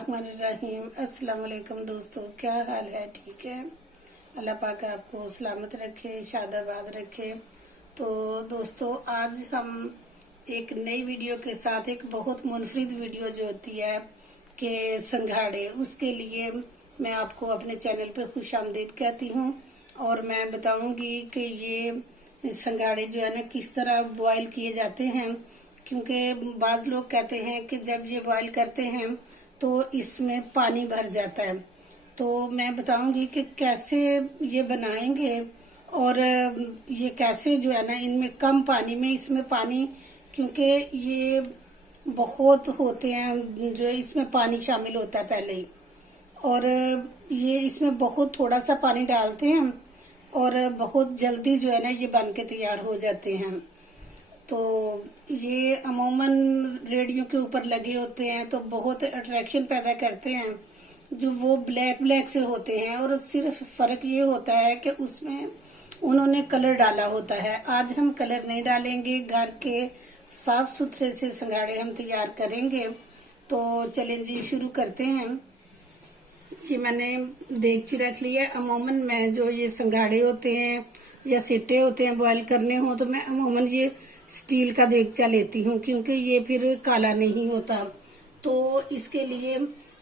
बिस्मिल्लाहिर्रहमानिर्रहीम। अस्सलाम वालेकुम दोस्तों, क्या हाल है? ठीक है, अल्लाह पाक आपको सलामत रखे, शादाबाद रखे। तो दोस्तों, आज हम एक नई वीडियो के साथ, एक बहुत मुनफरिद वीडियो जो होती है कि संघाड़े, उसके लिए मैं आपको अपने चैनल पे खुशामदीद कहती हूँ। और मैं बताऊंगी कि ये संघाड़े जो है ना किस तरह बॉयल किए जाते हैं, क्योंकि बाज लोग कहते हैं कि जब ये बॉयल करते हैं तो इसमें पानी भर जाता है। तो मैं बताऊंगी कि कैसे ये बनाएंगे और ये कैसे जो है ना इनमें कम पानी में, इसमें पानी क्योंकि ये बहुत होते हैं जो इसमें पानी शामिल होता है पहले ही, और ये इसमें बहुत थोड़ा सा पानी डालते हैं और बहुत जल्दी जो है ना ये बन के तैयार हो जाते हैं। तो ये अमूमन रेडियो के ऊपर लगे होते हैं तो बहुत अट्रैक्शन पैदा करते हैं, जो वो ब्लैक ब्लैक से होते हैं, और सिर्फ फर्क ये होता है कि उसमें उन्होंने कलर डाला होता है। आज हम कलर नहीं डालेंगे, घर के साफ सुथरे से संघाड़े हम तैयार करेंगे। तो चलें जी, शुरू करते हैं। ये मैंने देगची रख लिया। अमूमन मैं जो ये संघाड़े होते हैं या सिट्टे होते हैं बॉयल करने हो, तो मैं अमूमन ये स्टील का देगचा लेती हूँ, क्योंकि ये फिर काला नहीं होता। तो इसके लिए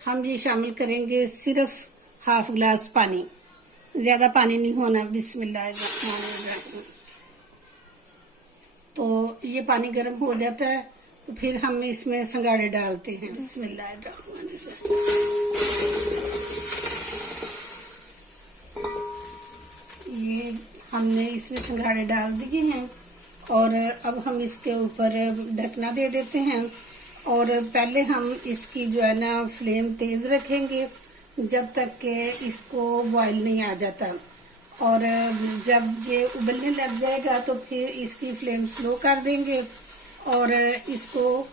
हम ये शामिल करेंगे सिर्फ हाफ ग्लास पानी, ज्यादा पानी नहीं होना। बिस्मिल्लाहिर्रहमानिर्रहीम। तो ये पानी गर्म हो जाता है तो फिर हम इसमें संघाड़े डालते हैं। बिस्मिल्लाहिर्रहमानिर्रहीम। ये हमने इसमें संघाड़े डाल दिए हैं और अब हम इसके ऊपर ढकना दे देते हैं। और पहले हम इसकी जो है ना फ्लेम तेज रखेंगे जब तक कि इसको बॉयल नहीं आ जाता, और जब ये उबलने लग जाएगा तो फिर इसकी फ्लेम स्लो कर देंगे और इसको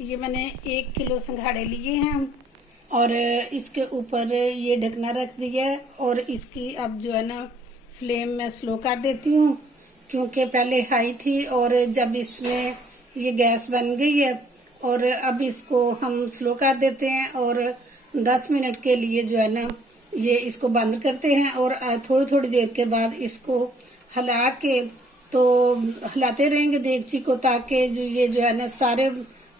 ये मैंने 1 किलो संघाड़े लिए हैं और इसके ऊपर ये ढकना रख दिया है। और इसकी अब जो है ना फ्लेम मैं स्लो कर देती हूँ, क्योंकि पहले हाई थी और जब इसमें ये गैस बन गई है। और अब इसको हम स्लो कर देते हैं और 10 मिनट के लिए जो है ना ये इसको बंद करते हैं। और थोड़ी थोड़ी देर के बाद इसको हिला के, तो हिलाते रहेंगे देगची को, ताकि जो है ना सारे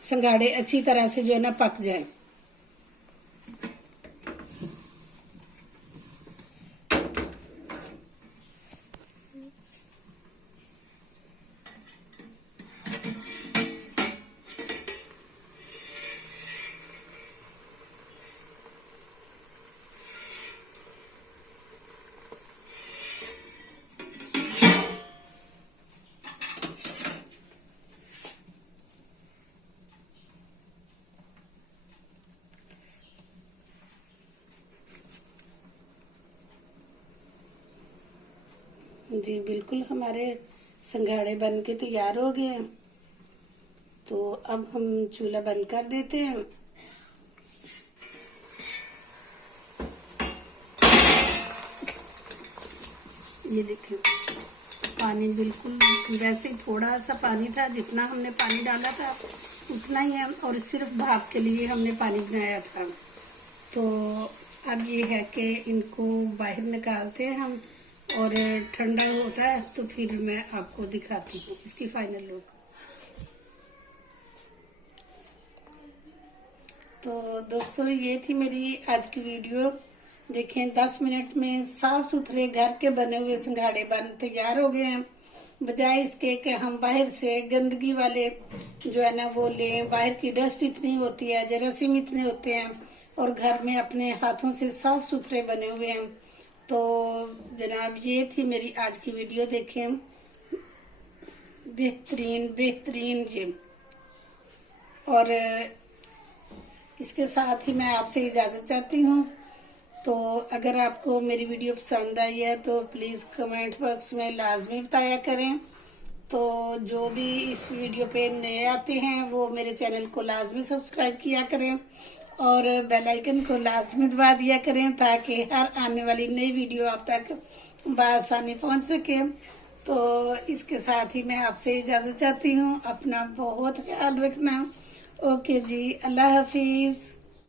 संघाड़े अच्छी तरह से जो है ना पक जाए। जी बिल्कुल, हमारे संघाड़े बन के तैयार हो गए हैं। तो अब हम चूल्हा बंद कर देते हैं। ये देखिए, पानी बिल्कुल वैसे थोड़ा सा पानी था, जितना हमने पानी डाला था उतना ही है, और सिर्फ भाप के लिए हमने पानी बनाया था। तो अब ये है कि इनको बाहर निकालते हैं हम, और ठंडा होता है तो फिर मैं आपको दिखाती हूँ इसकी फाइनल लुक। तो दोस्तों, ये थी मेरी आज की वीडियो। देखें, 10 मिनट में साफ सुथरे घर के बने हुए संघाड़े बन तैयार हो गए हैं। बजाय इसके कि हम बाहर से गंदगी वाले जो है ना वो लें, बाहर की डस्ट इतनी होती है, जरासीम इतने होते हैं, और घर में अपने हाथों से साफ सुथरे बने हुए हैं। तो जनाब, ये थी मेरी आज की वीडियो। देखें, बेहतरीन बेहतरीन ये। और इसके साथ ही मैं आपसे इजाजत चाहती हूँ। तो अगर आपको मेरी वीडियो पसंद आई है तो प्लीज कमेंट बॉक्स में लाजमी बताया करें। तो जो भी इस वीडियो पे नए आते हैं वो मेरे चैनल को लाजमी सब्सक्राइब किया करें और बेल आइकन को लाजमी दबा दिया करें, ताकि हर आने वाली नई वीडियो आप तक बआसानी पहुंच सके। तो इसके साथ ही मैं आपसे इजाजत चाहती हूँ। अपना बहुत ख्याल रखना। ओके जी, अल्लाह हाफिज।